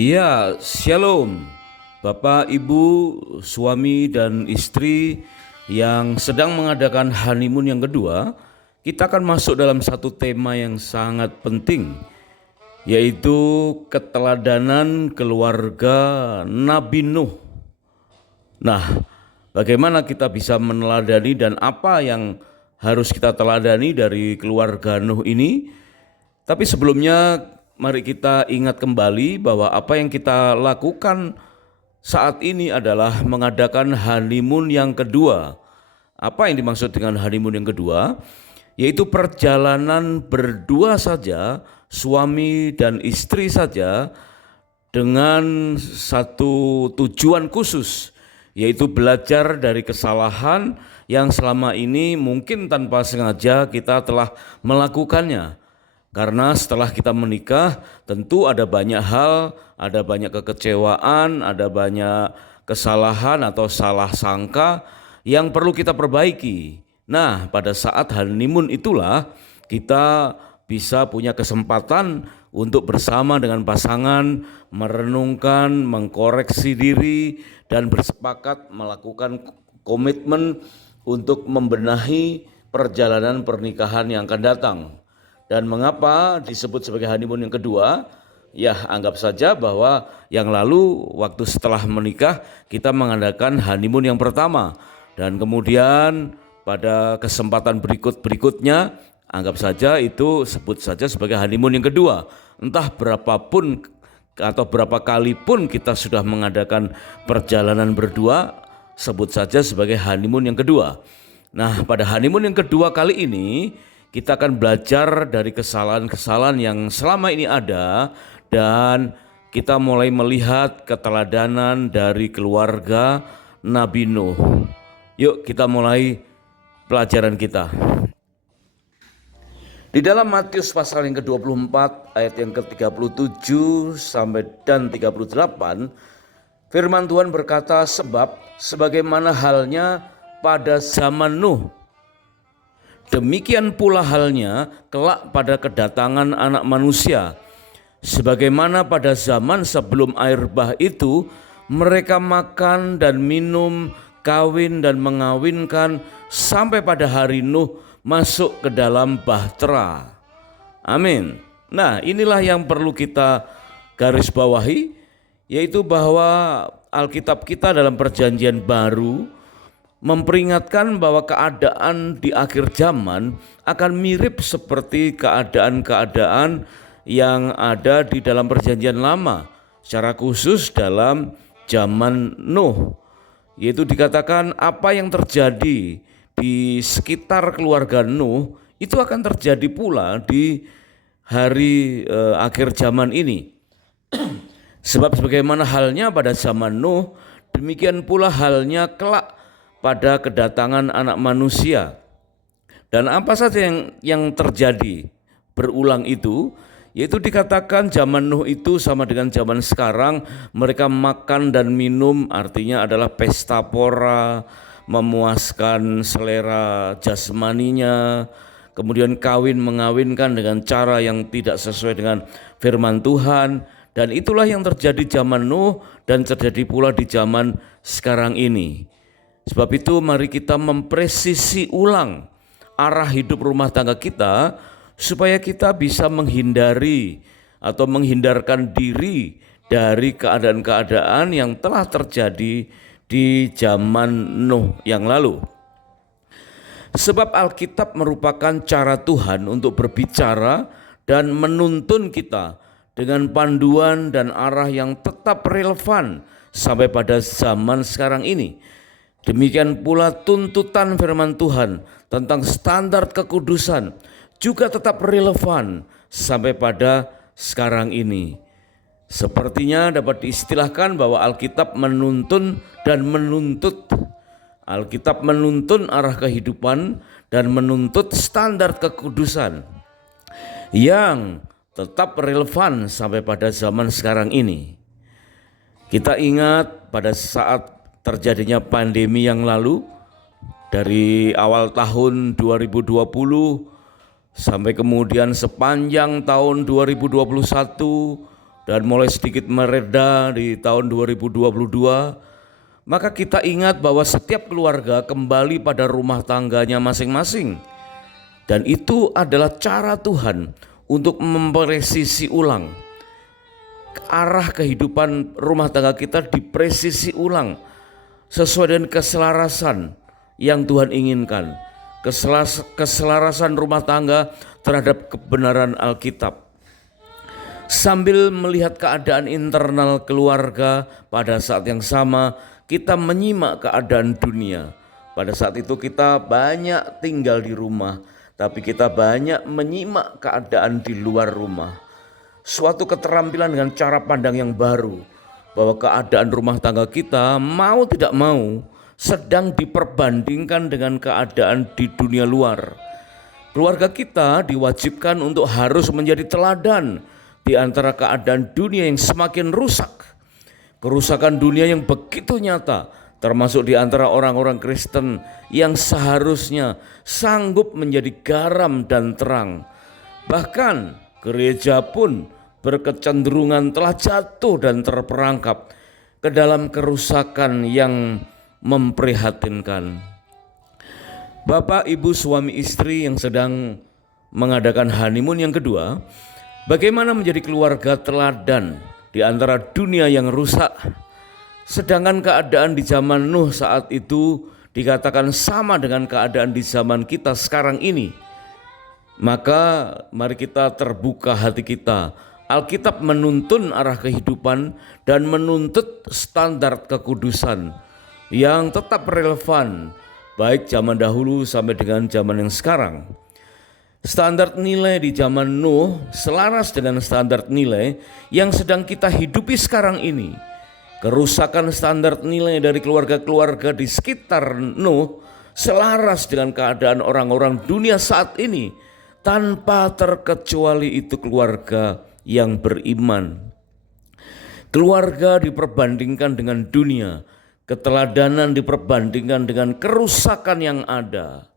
Iya, Shalom. Bapak, Ibu, suami dan istri yang sedang mengadakan honeymoon yang kedua, kita akan masuk dalam satu tema yang sangat penting, yaitu keteladanan keluarga Nabi Nuh. Nah, bagaimana kita bisa meneladani dan apa yang harus kita teladani dari keluarga Nuh ini? Tapi sebelumnya mari kita ingat kembali bahwa apa yang kita lakukan saat ini adalah mengadakan honeymoon yang kedua. Apa yang dimaksud dengan honeymoon yang kedua? Yaitu perjalanan berdua saja, suami dan istri saja, dengan satu tujuan khusus, yaitu belajar dari kesalahan yang selama ini mungkin tanpa sengaja kita telah melakukannya. Karena setelah kita menikah tentu ada banyak hal, ada banyak kekecewaan, ada banyak kesalahan atau salah sangka yang perlu kita perbaiki. Nah, pada saat honeymoon itulah kita bisa punya kesempatan untuk bersama dengan pasangan merenungkan, mengkoreksi diri dan bersepakat melakukan komitmen untuk membenahi perjalanan pernikahan yang akan datang. Dan mengapa disebut sebagai honeymoon yang kedua? Ya, anggap saja bahwa yang lalu waktu setelah menikah kita mengadakan honeymoon yang pertama. Dan kemudian pada kesempatan berikutnya anggap saja itu sebut saja sebagai honeymoon yang kedua. Entah berapapun atau berapa kali pun kita sudah mengadakan perjalanan berdua, sebut saja sebagai honeymoon yang kedua. Nah, pada honeymoon yang kedua kali ini kita akan belajar dari kesalahan-kesalahan yang selama ini ada dan kita mulai melihat keteladanan dari keluarga Nabi Nuh. Yuk kita mulai pelajaran kita. Di dalam Matius pasal yang ke-24 ayat yang ke-37 sampai dan 38, firman Tuhan berkata, sebab sebagaimana halnya pada zaman Nuh, demikian pula halnya kelak pada kedatangan Anak Manusia. Sebagaimana pada zaman sebelum air bah itu, mereka makan dan minum, kawin dan mengawinkan, sampai pada hari Nuh masuk ke dalam bahtera. Amin. Nah, inilah yang perlu kita garis bawahi, yaitu bahwa Alkitab kita dalam Perjanjian Baru memperingatkan bahwa keadaan di akhir zaman akan mirip seperti keadaan-keadaan yang ada di dalam Perjanjian Lama, secara khusus dalam zaman Nuh. Yaitu dikatakan apa yang terjadi di sekitar keluarga Nuh itu akan terjadi pula di hari akhir zaman ini. Sebab sebagaimana halnya pada zaman Nuh, demikian pula halnya kelak pada kedatangan Anak Manusia. Dan apa saja yang terjadi berulang itu, yaitu dikatakan zaman Nuh itu sama dengan zaman sekarang, mereka makan dan minum, artinya adalah pesta pora, memuaskan selera jasmaninya, kemudian kawin mengawinkan dengan cara yang tidak sesuai dengan firman Tuhan. Dan itulah yang terjadi zaman Nuh dan terjadi pula di zaman sekarang ini. Sebab itu mari kita mempresisi ulang arah hidup rumah tangga kita supaya kita bisa menghindari atau menghindarkan diri dari keadaan-keadaan yang telah terjadi di zaman Nuh yang lalu. Sebab Alkitab merupakan cara Tuhan untuk berbicara dan menuntun kita dengan panduan dan arah yang tetap relevan sampai pada zaman sekarang ini. Demikian pula tuntutan firman Tuhan tentang standar kekudusan juga tetap relevan sampai pada sekarang ini. Sepertinya dapat diistilahkan bahwa Alkitab menuntun dan menuntut. Alkitab menuntun arah kehidupan dan menuntut standar kekudusan yang tetap relevan sampai pada zaman sekarang ini. Kita ingat pada saat terjadinya pandemi yang lalu, dari awal tahun 2020 sampai kemudian sepanjang tahun 2021 dan mulai sedikit mereda di tahun 2022, maka kita ingat bahwa setiap keluarga kembali pada rumah tangganya masing-masing. Dan itu adalah cara Tuhan untuk mempresisi ulang. Arah kehidupan rumah tangga kita dipresisi ulang sesuai dengan keselarasan yang Tuhan inginkan. Keselarasan rumah tangga terhadap kebenaran Alkitab. Sambil melihat keadaan internal keluarga, pada saat yang sama kita menyimak keadaan dunia. Pada saat itu kita banyak tinggal di rumah, tapi kita banyak menyimak keadaan di luar rumah. Suatu keterampilan dengan cara pandang yang baru, bahwa keadaan rumah tangga kita mau tidak mau sedang diperbandingkan dengan keadaan di dunia luar. Keluarga kita diwajibkan untuk harus menjadi teladan di antara keadaan dunia yang semakin rusak. Kerusakan dunia yang begitu nyata, termasuk di antara orang-orang Kristen yang seharusnya sanggup menjadi garam dan terang. Bahkan gereja pun berkecenderungan telah jatuh dan terperangkap ke dalam kerusakan yang memprihatinkan. Bapak, ibu, suami istri yang sedang mengadakan honeymoon yang kedua, bagaimana menjadi keluarga teladan di antara dunia yang rusak? Sedangkan keadaan di zaman Nuh saat itu dikatakan sama dengan keadaan di zaman kita sekarang ini. Maka mari kita terbuka hati kita. Alkitab menuntun arah kehidupan dan menuntut standar kekudusan yang tetap relevan baik zaman dahulu sampai dengan zaman yang sekarang. Standar nilai di zaman Nuh selaras dengan standar nilai yang sedang kita hidupi sekarang ini. Kerusakan standar nilai dari keluarga-keluarga di sekitar Nuh selaras dengan keadaan orang-orang dunia saat ini, tanpa terkecuali itu keluarga yang beriman. Keluarga diperbandingkan dengan dunia, keteladanan diperbandingkan dengan kerusakan yang ada.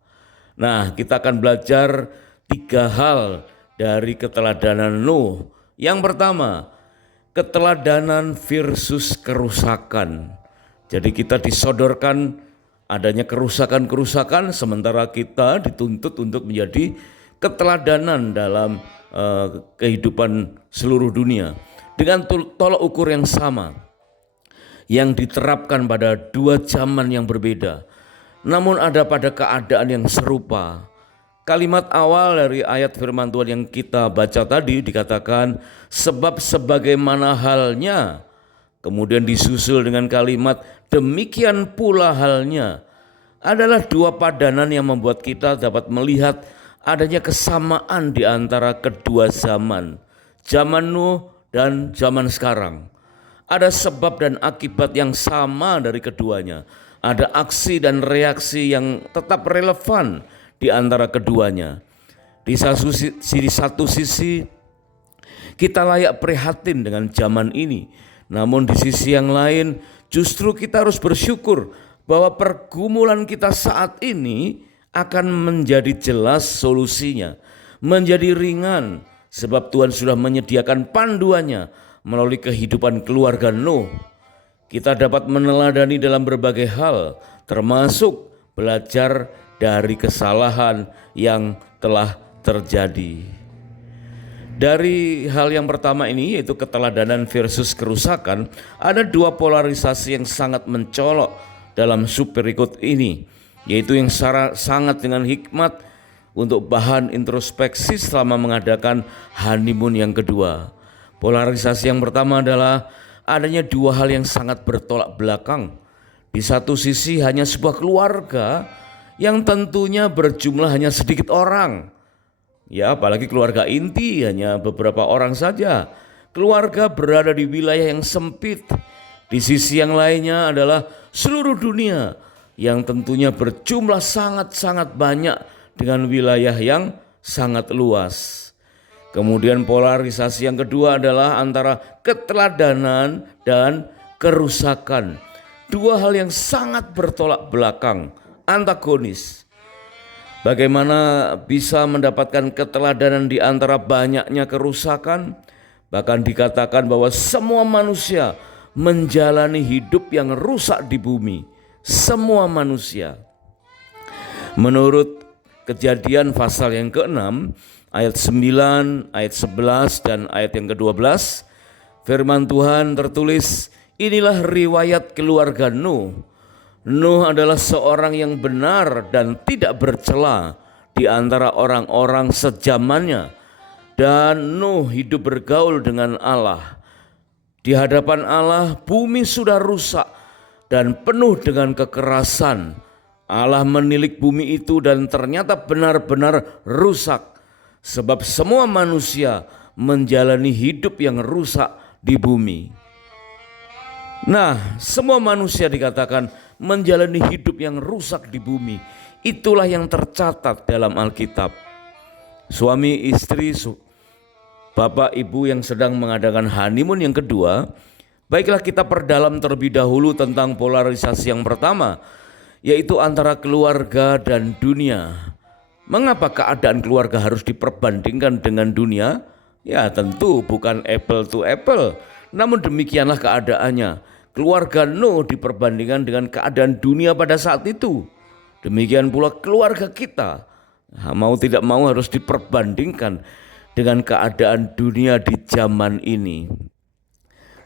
Nah, kita akan belajar 3 hal dari keteladanan Nuh. Yang pertama, keteladanan versus kerusakan. Jadi kita disodorkan adanya kerusakan-kerusakan, sementara kita dituntut untuk menjadi keteladanan dalam kehidupan seluruh dunia dengan tolak ukur yang sama yang diterapkan pada 2 zaman yang berbeda, namun ada pada keadaan yang serupa. Kalimat awal dari ayat firman Tuhan yang kita baca tadi dikatakan sebab sebagaimana halnya, kemudian disusul dengan kalimat demikian pula halnya, adalah 2 padanan yang membuat kita dapat melihat adanya kesamaan di antara kedua zaman, zaman Nuh dan zaman sekarang. Ada sebab dan akibat yang sama dari keduanya. Ada aksi dan reaksi yang tetap relevan di antara keduanya. Di satu sisi kita layak prihatin dengan zaman ini, namun di sisi yang lain justru kita harus bersyukur bahwa pergumulan kita saat ini akan menjadi jelas solusinya, menjadi ringan, sebab Tuhan sudah menyediakan panduannya melalui kehidupan keluarga Nuh. Kita dapat meneladani dalam berbagai hal, termasuk belajar dari kesalahan yang telah terjadi. Dari hal yang pertama ini, yaitu keteladanan versus kerusakan, ada 2 polarisasi yang sangat mencolok dalam subperikut ini, yaitu yang sangat dengan hikmat untuk bahan introspeksi selama mengadakan honeymoon yang kedua. Polarisasi yang pertama adalah adanya 2 hal yang sangat bertolak belakang. Di satu sisi hanya sebuah keluarga yang tentunya berjumlah hanya sedikit orang. Ya, apalagi keluarga inti hanya beberapa orang saja. Keluarga berada di wilayah yang sempit. Di sisi yang lainnya adalah seluruh dunia yang tentunya berjumlah sangat-sangat banyak dengan wilayah yang sangat luas. Kemudian polarisasi yang kedua adalah antara keteladanan dan kerusakan. 2 hal yang sangat bertolak belakang, antagonis. Bagaimana bisa mendapatkan keteladanan di antara banyaknya kerusakan? Bahkan dikatakan bahwa semua manusia menjalani hidup yang rusak di bumi. Semua manusia. Menurut Kejadian pasal yang ke-6 ayat 9, ayat 11 dan ayat yang ke-12, firman Tuhan tertulis, inilah riwayat keluarga Nuh. Nuh adalah seorang yang benar dan tidak bercela di antara orang-orang sejamannya. Dan Nuh hidup bergaul dengan Allah. Di hadapan Allah, bumi sudah rusak dan penuh dengan kekerasan. Allah menilik bumi itu dan ternyata benar-benar rusak. Sebab semua manusia menjalani hidup yang rusak di bumi. Nah, semua manusia dikatakan menjalani hidup yang rusak di bumi. Itulah yang tercatat dalam Alkitab. Suami istri, bapak ibu yang sedang mengadakan honeymoon yang kedua, baiklah kita perdalam terlebih dahulu tentang polarisasi yang pertama, yaitu antara keluarga dan dunia. Mengapa keadaan keluarga harus diperbandingkan dengan dunia? Ya tentu bukan apple to apple, namun demikianlah keadaannya. Keluarga Nuh diperbandingkan dengan keadaan dunia pada saat itu. Demikian pula keluarga kita, mau tidak mau harus diperbandingkan dengan keadaan dunia di zaman ini.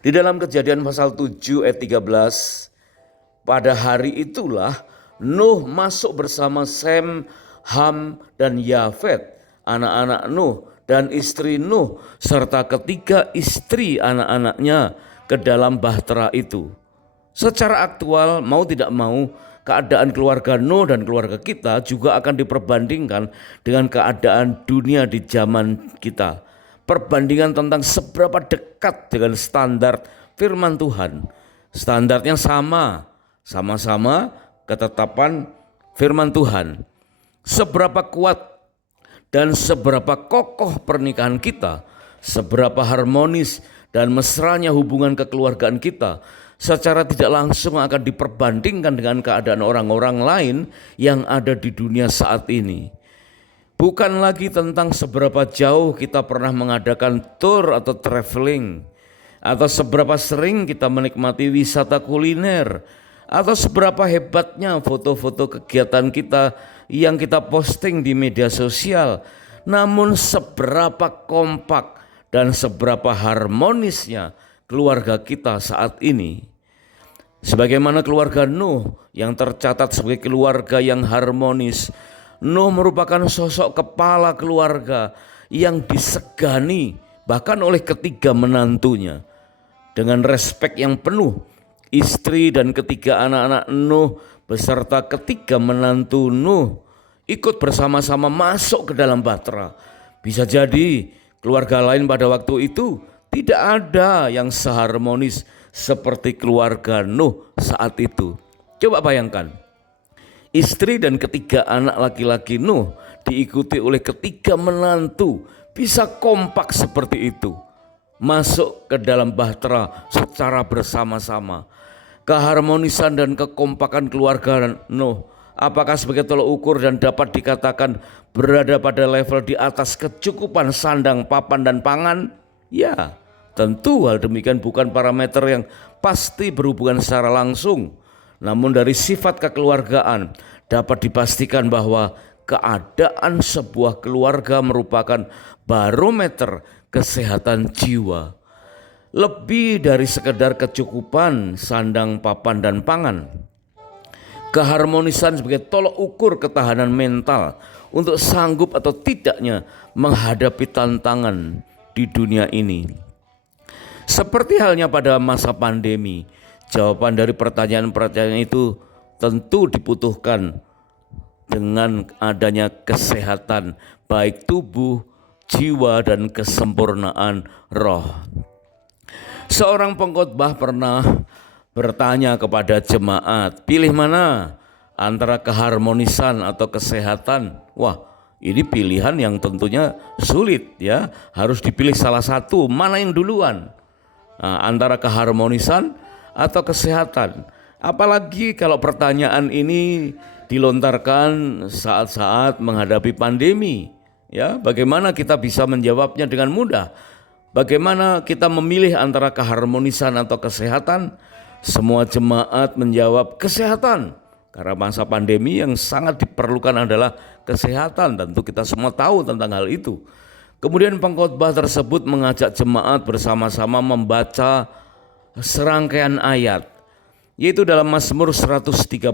Di dalam Kejadian pasal 7 ayat 13, pada hari itulah Nuh masuk bersama Sem, Ham, dan Yafet, anak-anak Nuh dan istri Nuh, serta ketiga istri anak-anaknya ke dalam bahtera itu. Secara aktual, mau tidak mau, keadaan keluarga Nuh dan keluarga kita juga akan diperbandingkan dengan keadaan dunia di zaman kita. Perbandingan tentang seberapa dekat dengan standar firman Tuhan. Standarnya sama-sama ketetapan firman Tuhan. Seberapa kuat dan seberapa kokoh pernikahan kita, seberapa harmonis dan mesranya hubungan kekeluargaan kita, secara tidak langsung akan diperbandingkan dengan keadaan orang-orang lain yang ada di dunia saat ini. Bukan lagi tentang seberapa jauh kita pernah mengadakan tour atau traveling, atau seberapa sering kita menikmati wisata kuliner, atau seberapa hebatnya foto-foto kegiatan kita yang kita posting di media sosial, namun seberapa kompak dan seberapa harmonisnya keluarga kita saat ini. Sebagaimana keluarga Nuh yang tercatat sebagai keluarga yang harmonis, Nuh merupakan sosok kepala keluarga yang disegani bahkan oleh ketiga menantunya. Dengan respek yang penuh, istri dan ketiga anak-anak Nuh beserta ketiga menantu Nuh ikut bersama-sama masuk ke dalam bahtera. Bisa jadi keluarga lain pada waktu itu tidak ada yang seharmonis seperti keluarga Nuh saat itu. Coba bayangkan, istri dan ketiga anak laki-laki Nuh diikuti oleh ketiga menantu bisa kompak seperti itu, masuk ke dalam bahtera secara bersama-sama. Keharmonisan dan kekompakan keluarga Nuh, apakah sebagai tolok ukur dan dapat dikatakan berada pada level di atas kecukupan sandang, papan, dan pangan? Ya, tentu hal demikian bukan parameter yang pasti berhubungan secara langsung. Namun dari sifat kekeluargaan dapat dipastikan bahwa keadaan sebuah keluarga merupakan barometer kesehatan jiwa. Lebih dari sekedar kecukupan sandang, papan, dan pangan. Keharmonisan sebagai tolok ukur ketahanan mental untuk sanggup atau tidaknya menghadapi tantangan di dunia ini. Seperti halnya pada masa pandemi, jawaban dari pertanyaan-pertanyaan itu tentu dibutuhkan dengan adanya kesehatan baik tubuh, jiwa, dan kesempurnaan roh. Seorang pengkhotbah pernah bertanya kepada jemaat, pilih mana antara keharmonisan atau kesehatan? Wah, ini pilihan yang tentunya sulit ya, harus dipilih salah satu, mana yang duluan? Nah, antara keharmonisan atau kesehatan. Apalagi kalau pertanyaan ini dilontarkan saat-saat menghadapi pandemi. Ya, bagaimana kita bisa menjawabnya dengan mudah? Bagaimana kita memilih antara keharmonisan atau kesehatan? Semua jemaat menjawab kesehatan. Karena masa pandemi yang sangat diperlukan adalah kesehatan. Tentu kita semua tahu tentang hal itu. Kemudian pengkhotbah tersebut mengajak jemaat bersama-sama membaca serangkaian ayat, yaitu dalam Mazmur 133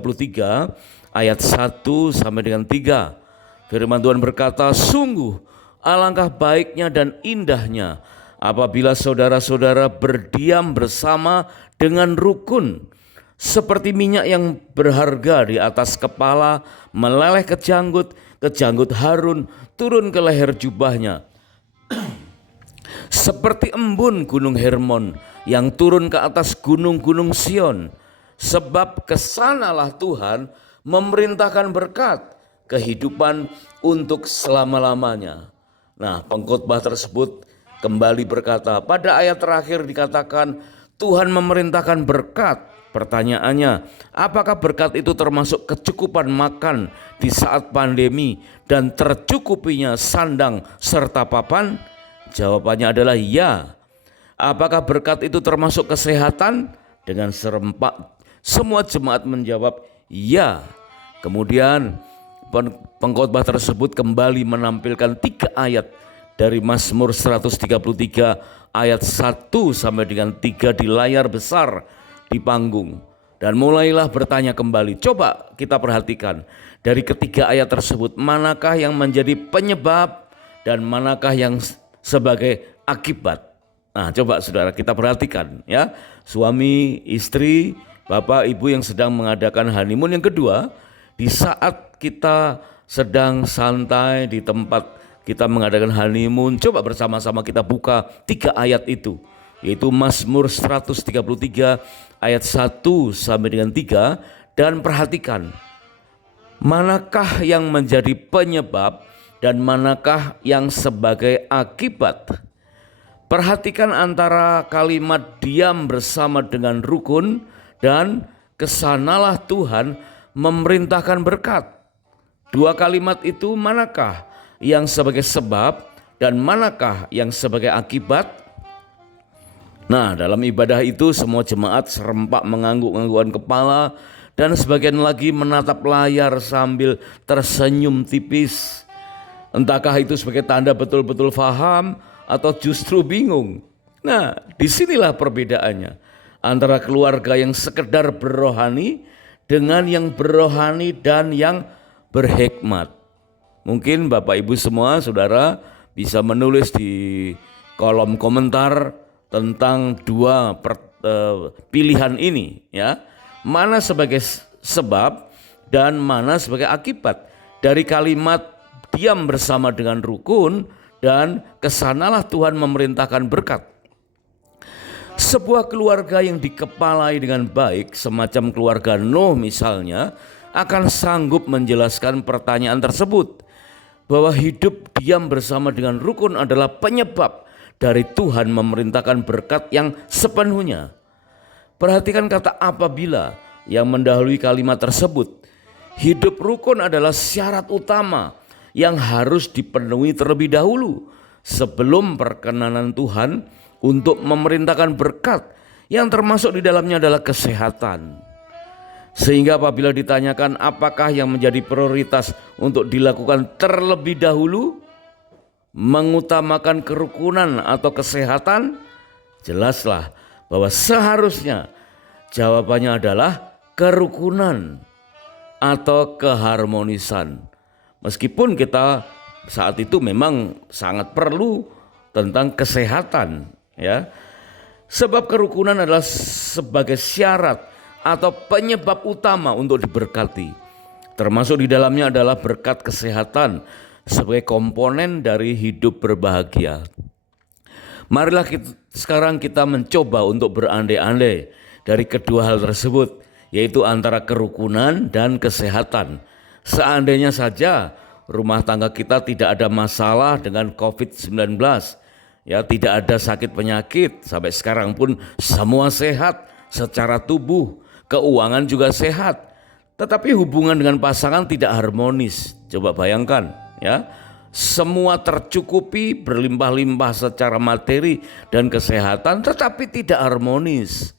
ayat 1 sampai dengan 3. Firman Tuhan berkata, sungguh alangkah baiknya dan indahnya apabila saudara-saudara berdiam bersama dengan rukun, seperti minyak yang berharga di atas kepala meleleh ke janggut Harun turun ke leher jubahnya. Seperti embun gunung Hermon yang turun ke atas gunung-gunung Sion. Sebab kesanalah Tuhan memerintahkan berkat, kehidupan untuk selama-lamanya. Nah, pengkhotbah tersebut kembali berkata, pada ayat terakhir dikatakan Tuhan memerintahkan berkat. Pertanyaannya, apakah berkat itu termasuk kecukupan makan di saat pandemi dan tercukupinya sandang serta papan? Jawabannya adalah ya. Apakah berkat itu termasuk kesehatan? Dengan serempak semua jemaat menjawab ya. Kemudian pengkhotbah tersebut kembali menampilkan 3 ayat dari Mazmur 133 ayat 1 sampai dengan 3 di layar besar di panggung. Dan mulailah bertanya kembali. Coba kita perhatikan dari ketiga ayat tersebut, manakah yang menjadi penyebab dan manakah yang sebagai akibat. Nah, coba saudara kita perhatikan ya. Suami, istri, bapak, ibu yang sedang mengadakan honeymoon yang kedua, di saat kita sedang santai di tempat kita mengadakan honeymoon, coba bersama-sama kita buka 3 ayat itu, yaitu Mazmur 133 ayat 1 sampai dengan 3, dan perhatikan manakah yang menjadi penyebab dan manakah yang sebagai akibat. Perhatikan antara kalimat diam bersama dengan rukun dan kesanalah Tuhan memerintahkan berkat. 2 kalimat itu manakah yang sebagai sebab dan manakah yang sebagai akibat? Nah, dalam ibadah itu semua jemaat serempak mengangguk-anggukan kepala dan sebagian lagi menatap layar sambil tersenyum tipis. Entahkah itu sebagai tanda betul-betul faham atau justru bingung. Nah, disinilah perbedaannya antara keluarga yang sekedar berrohani dengan yang berrohani dan yang berhikmat. Mungkin Bapak Ibu semua saudara bisa menulis di kolom komentar tentang 2 pilihan ini ya. Mana sebagai sebab dan mana sebagai akibat dari kalimat diam bersama dengan rukun dan kesanalah Tuhan memerintahkan berkat. Sebuah keluarga yang dikepalai dengan baik, semacam keluarga Nuh misalnya, akan sanggup menjelaskan pertanyaan tersebut, bahwa hidup diam bersama dengan rukun adalah penyebab dari Tuhan memerintahkan berkat yang sepenuhnya. Perhatikan kata apabila yang mendahului kalimat tersebut. Hidup rukun adalah syarat utama yang harus dipenuhi terlebih dahulu sebelum perkenanan Tuhan untuk memerintahkan berkat yang termasuk di dalamnya adalah kesehatan. Sehingga apabila ditanyakan apakah yang menjadi prioritas untuk dilakukan terlebih dahulu, mengutamakan kerukunan atau kesehatan, jelaslah bahwa seharusnya jawabannya adalah kerukunan atau keharmonisan. Meskipun kita saat itu memang sangat perlu tentang kesehatan ya. Sebab kerukunan adalah sebagai syarat atau penyebab utama untuk diberkati. Termasuk di dalamnya adalah berkat kesehatan sebagai komponen dari hidup berbahagia. Marilah sekarang kita mencoba untuk berandai-andai dari kedua hal tersebut, yaitu antara kerukunan dan kesehatan. Seandainya saja rumah tangga kita tidak ada masalah dengan COVID-19, ya tidak ada sakit penyakit, sampai sekarang pun semua sehat secara tubuh, keuangan juga sehat, tetapi hubungan dengan pasangan tidak harmonis. Coba bayangkan ya, semua tercukupi, berlimpah-limpah secara materi dan kesehatan, tetapi tidak harmonis.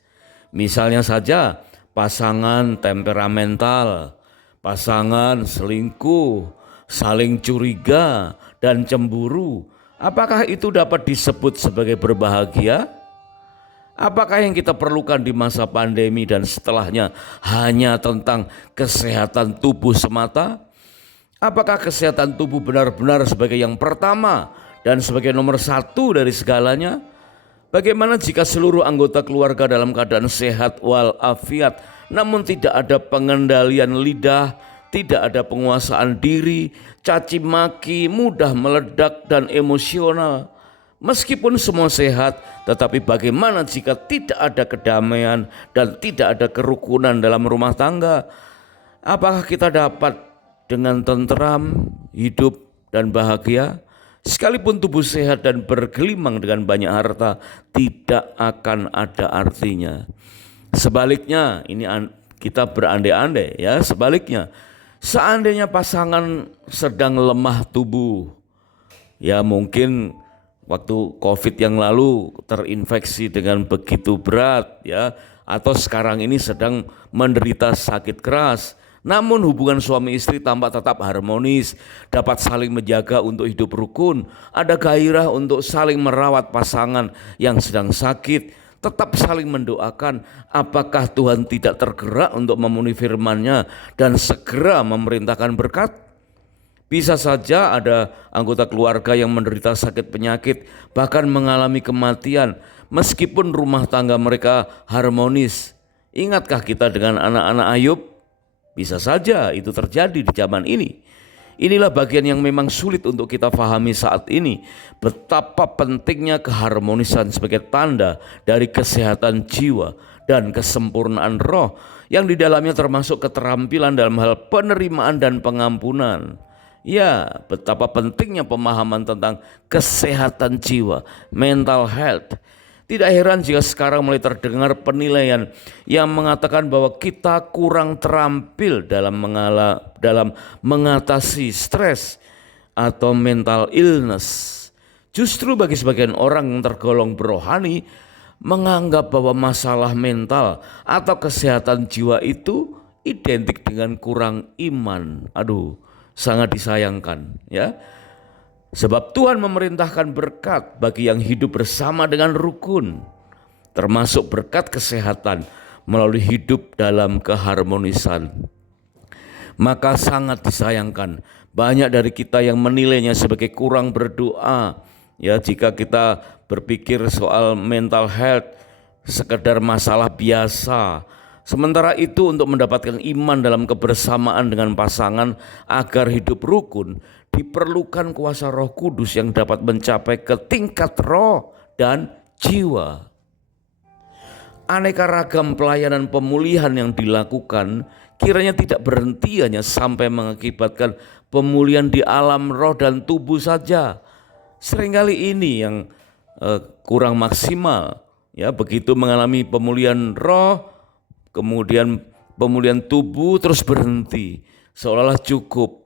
Misalnya saja pasangan temperamental, pasangan selingkuh, saling curiga dan cemburu. Apakah itu dapat disebut sebagai berbahagia? Apakah yang kita perlukan di masa pandemi dan setelahnya hanya tentang kesehatan tubuh semata? Apakah kesehatan tubuh benar-benar sebagai yang pertama dan sebagai nomor satu dari segalanya? Bagaimana jika seluruh anggota keluarga dalam keadaan sehat walafiat, namun tidak ada pengendalian lidah, tidak ada penguasaan diri, caci maki, mudah meledak dan emosional? Meskipun semua sehat, tetapi bagaimana jika tidak ada kedamaian dan tidak ada kerukunan dalam rumah tangga? Apakah kita dapat dengan tenteram, hidup dan bahagia? Sekalipun tubuh sehat dan bergelimang dengan banyak harta, tidak akan ada artinya. Sebaliknya, ini kita berandai-andai ya, sebaliknya. Seandainya pasangan sedang lemah tubuh, ya mungkin waktu COVID yang lalu terinfeksi dengan begitu berat ya, atau sekarang ini sedang menderita sakit keras. Namun hubungan suami istri tampak tetap harmonis, dapat saling menjaga untuk hidup rukun, ada gairah untuk saling merawat pasangan yang sedang sakit, tetap saling mendoakan. Apakah Tuhan tidak tergerak untuk memenuhi firman-Nya dan segera memerintahkan berkat? Bisa saja ada anggota keluarga yang menderita sakit penyakit, bahkan mengalami kematian, meskipun rumah tangga mereka harmonis. Ingatkah kita dengan anak-anak Ayub? Bisa saja itu terjadi di zaman ini. Inilah bagian yang memang sulit untuk kita pahami saat ini. Betapa pentingnya keharmonisan sebagai tanda dari kesehatan jiwa dan kesempurnaan roh, yang di dalamnya termasuk keterampilan dalam hal penerimaan dan pengampunan. Ya, betapa pentingnya pemahaman tentang kesehatan jiwa, mental health. Tidak heran jika sekarang mulai terdengar penilaian yang mengatakan bahwa kita kurang terampil dalam mengatasi stres atau mental illness. Justru bagi sebagian orang yang tergolong berohani, menganggap bahwa masalah mental atau kesehatan jiwa itu identik dengan kurang iman. Aduh, sangat disayangkan ya. Sebab Tuhan memerintahkan berkat bagi yang hidup bersama dengan rukun, termasuk berkat kesehatan melalui hidup dalam keharmonisan. Maka sangat disayangkan banyak dari kita yang menilainya sebagai kurang berdoa. Ya, jika kita berpikir soal mental health sekedar masalah biasa. Sementara itu untuk mendapatkan iman dalam kebersamaan dengan pasangan agar hidup rukun, diperlukan kuasa Roh Kudus yang dapat mencapai ke tingkat roh dan jiwa. Aneka ragam pelayanan pemulihan yang dilakukan kiranya tidak berhenti hanya sampai mengakibatkan pemulihan di alam roh dan tubuh saja. Seringkali ini yang kurang maksimal. Ya, begitu mengalami pemulihan roh, kemudian pemulihan tubuh terus berhenti, seolah-olah cukup.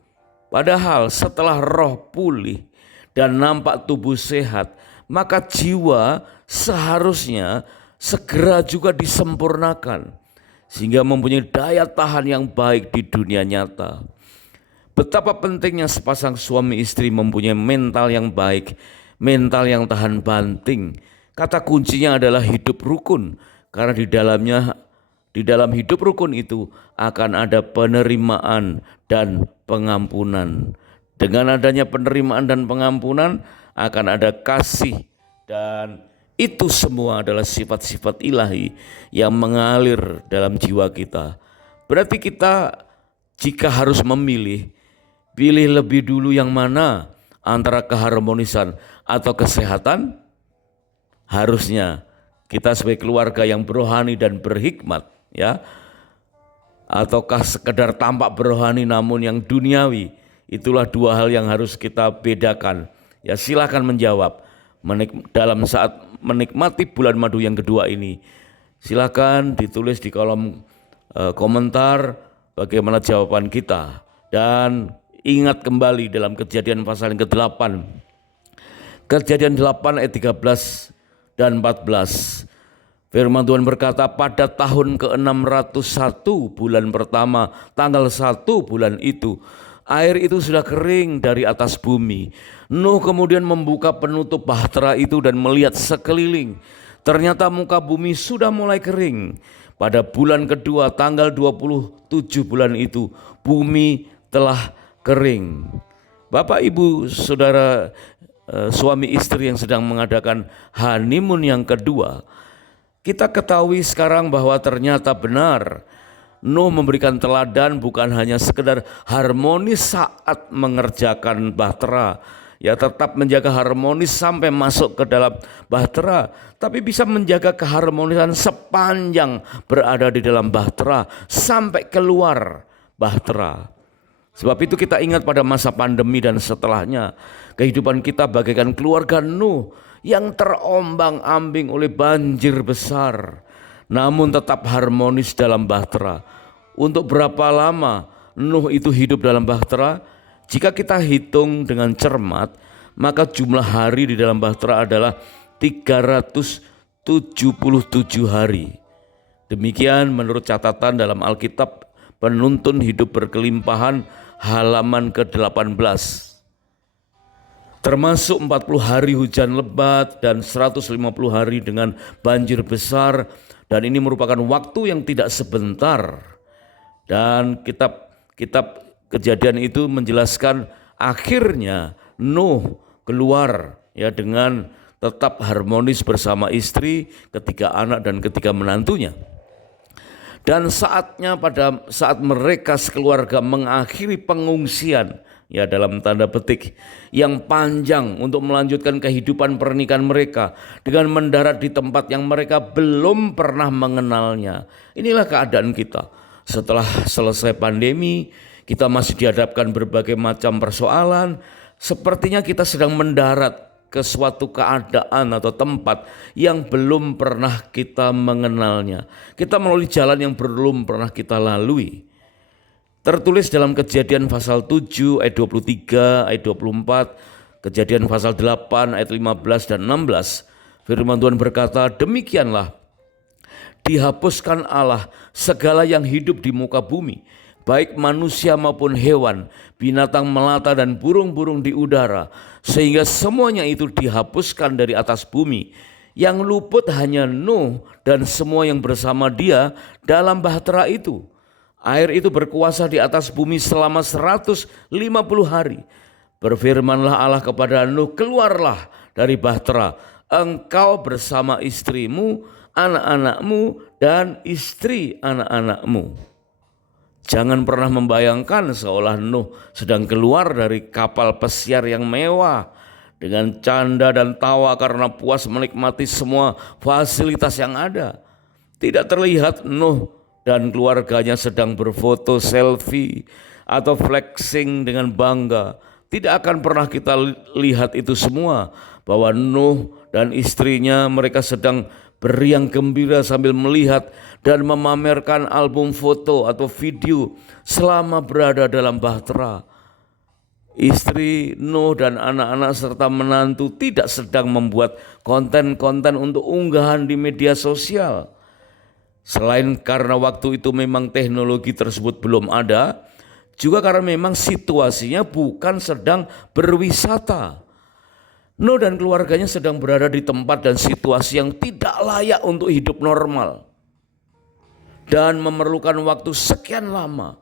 Padahal setelah roh pulih dan nampak tubuh sehat, maka jiwa seharusnya segera juga disempurnakan, sehingga mempunyai daya tahan yang baik di dunia nyata. Betapa pentingnya sepasang suami istri mempunyai mental yang baik, mental yang tahan banting. Kata kuncinya adalah hidup rukun, karena di dalam hidup rukun itu akan ada penerimaan dan pengampunan. Dengan adanya penerimaan dan pengampunan akan ada kasih, dan itu semua adalah sifat-sifat ilahi yang mengalir dalam jiwa kita. Berarti kita jika harus memilih, pilih lebih dulu yang mana antara keharmonisan atau kesehatan? Harusnya kita sebagai keluarga yang berohani dan berhikmat, ya, ataukah sekedar tampak berohani namun yang duniawi? Itulah dua hal yang harus kita bedakan. Ya, silakan menjawab dalam saat menikmati bulan madu yang kedua ini. Silakan ditulis di kolom komentar bagaimana jawaban kita. Dan ingat kembali dalam Kejadian pasal yang ke-8. Kejadian 8 ayat 13 dan 14. Firman Tuhan berkata, pada tahun ke-601 bulan pertama, tanggal 1 bulan itu, air itu sudah kering dari atas bumi. Nuh kemudian membuka penutup bahtera itu dan melihat sekeliling. Ternyata muka bumi sudah mulai kering. Pada bulan kedua, tanggal 27 bulan itu, bumi telah kering. Bapak, Ibu, Saudara, suami istri yang sedang mengadakan honeymoon yang kedua, kita ketahui sekarang bahwa ternyata benar Nuh memberikan teladan bukan hanya sekedar harmonis saat mengerjakan bahtera, ya tetap menjaga harmonis sampai masuk ke dalam bahtera, tapi bisa menjaga keharmonisan sepanjang berada di dalam bahtera sampai keluar bahtera. Sebab itu kita ingat pada masa pandemi dan setelahnya, kehidupan kita bagaikan keluarga Nuh yang terombang-ambing oleh banjir besar, namun tetap harmonis dalam bahtera. Untuk berapa lama Nuh itu hidup dalam bahtera? Jika kita hitung dengan cermat, maka jumlah hari di dalam bahtera adalah 377 hari. Demikian menurut catatan dalam Alkitab Penuntun Hidup Berkelimpahan halaman ke-18. Termasuk 40 hari hujan lebat dan 150 hari dengan banjir besar, dan ini merupakan waktu yang tidak sebentar. Dan kitab Kejadian itu menjelaskan akhirnya Nuh keluar ya dengan tetap harmonis bersama istri, ketiga anak dan ketiga menantunya. Dan saatnya pada saat mereka sekeluarga mengakhiri pengungsian, ya dalam tanda petik, yang panjang untuk melanjutkan kehidupan pernikahan mereka dengan mendarat di tempat yang mereka belum pernah mengenalnya. Inilah keadaan kita. Setelah selesai pandemi, kita masih dihadapkan berbagai macam persoalan. Sepertinya kita sedang mendarat ke suatu keadaan atau tempat yang belum pernah kita mengenalnya. Kita melalui jalan yang belum pernah kita lalui. Tertulis dalam Kejadian pasal 7 ayat 23, ayat 24, Kejadian pasal 8 ayat 15 dan 16. Firman Tuhan berkata, demikianlah dihapuskan Allah segala yang hidup di muka bumi, baik manusia maupun hewan, binatang melata dan burung-burung di udara, sehingga semuanya itu dihapuskan dari atas bumi. Yang luput hanya Nuh dan semua yang bersama dia dalam bahtera itu. Air itu berkuasa di atas bumi selama 150 hari. Berfirmanlah Allah kepada Nuh, keluarlah dari bahtera, engkau bersama istrimu, anak-anakmu, dan istri anak-anakmu. Jangan pernah membayangkan seolah Nuh sedang keluar dari kapal pesiar yang mewah dengan canda dan tawa karena puas menikmati semua fasilitas yang ada. Tidak terlihat Nuh dan keluarganya sedang berfoto selfie atau flexing dengan bangga. Tidak akan pernah kita lihat itu semua, bahwa Nuh dan istrinya mereka sedang beriang gembira sambil melihat dan memamerkan album foto atau video selama berada dalam bahtera. Istri Nuh dan anak-anak serta menantu tidak sedang membuat konten-konten untuk unggahan di media sosial. Selain karena waktu itu memang teknologi tersebut belum ada, juga karena memang situasinya bukan sedang berwisata. Nuh dan keluarganya sedang berada di tempat dan situasi yang tidak layak untuk hidup normal. Dan memerlukan waktu sekian lama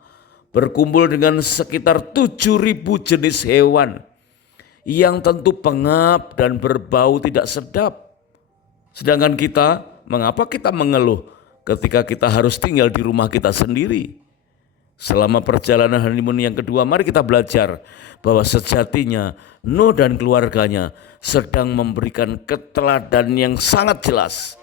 berkumpul dengan sekitar 7.000 jenis hewan yang tentu pengap dan berbau tidak sedap. Sedangkan kita, mengapa kita mengeluh ketika kita harus tinggal di rumah kita sendiri? Selama perjalanan honeymoon yang kedua, mari kita belajar bahwa sejatinya Nuh dan keluarganya sedang memberikan keteladanan yang sangat jelas.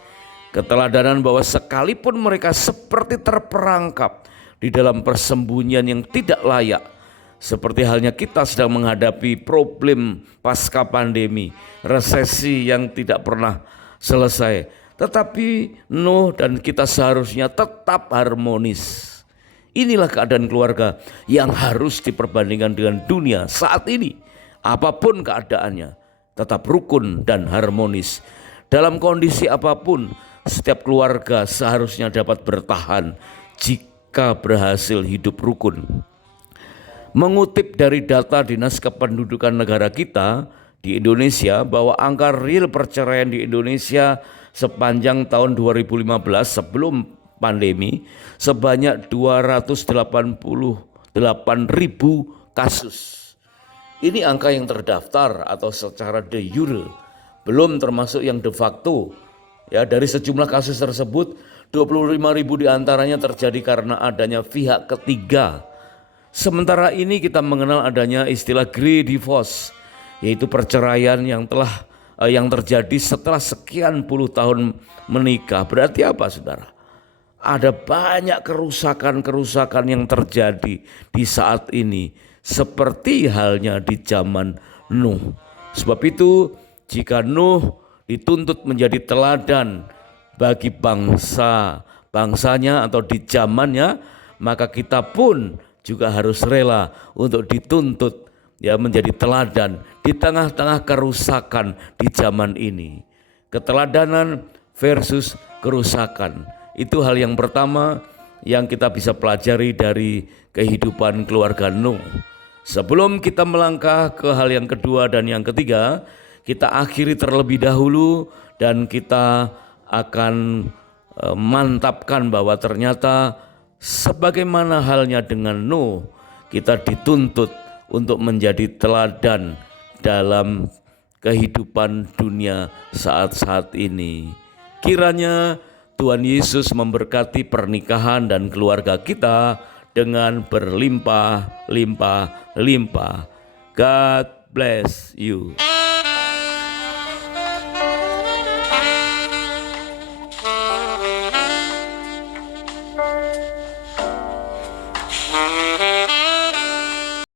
Keteladanan bahwa sekalipun mereka seperti terperangkap di dalam persembunyian yang tidak layak, seperti halnya kita sedang menghadapi problem pasca pandemi, resesi yang tidak pernah selesai, tetapi Nuh dan kita seharusnya tetap harmonis. Inilah keadaan keluarga yang harus diperbandingkan dengan dunia saat ini. Apapun keadaannya, tetap rukun dan harmonis. Dalam kondisi apapun, setiap keluarga seharusnya dapat bertahan jika berhasil hidup rukun. Mengutip dari data Dinas Kependudukan negara kita di Indonesia bahwa angka real perceraian di Indonesia sepanjang tahun 2015 sebelum pandemi sebanyak 288.000 kasus. Ini angka yang terdaftar atau secara de jure, belum termasuk yang de facto. Ya, dari sejumlah kasus tersebut 25.000 diantaranya terjadi karena adanya pihak ketiga. Sementara ini kita mengenal adanya istilah grey divorce, yaitu perceraian yang terjadi setelah sekian puluh tahun menikah. Berarti apa, saudara? Ada banyak kerusakan yang terjadi di saat ini, seperti halnya di zaman Nuh. Sebab itu, jika Nuh dituntut menjadi teladan bagi bangsanya atau di zamannya, maka kita pun juga harus rela untuk dituntut menjadi teladan di tengah-tengah kerusakan di zaman ini. Keteladanan versus kerusakan, itu hal yang pertama yang kita bisa pelajari dari kehidupan keluarga Nuh. Sebelum kita melangkah ke hal yang kedua dan yang ketiga, kita akhiri terlebih dahulu dan kita akan mantapkan bahwa ternyata sebagaimana halnya dengan Nuh, kita dituntut untuk menjadi teladan dalam kehidupan dunia saat-saat ini. Kiranya Tuhan Yesus memberkati pernikahan dan keluarga kita dengan berlimpah-limpah. God bless you.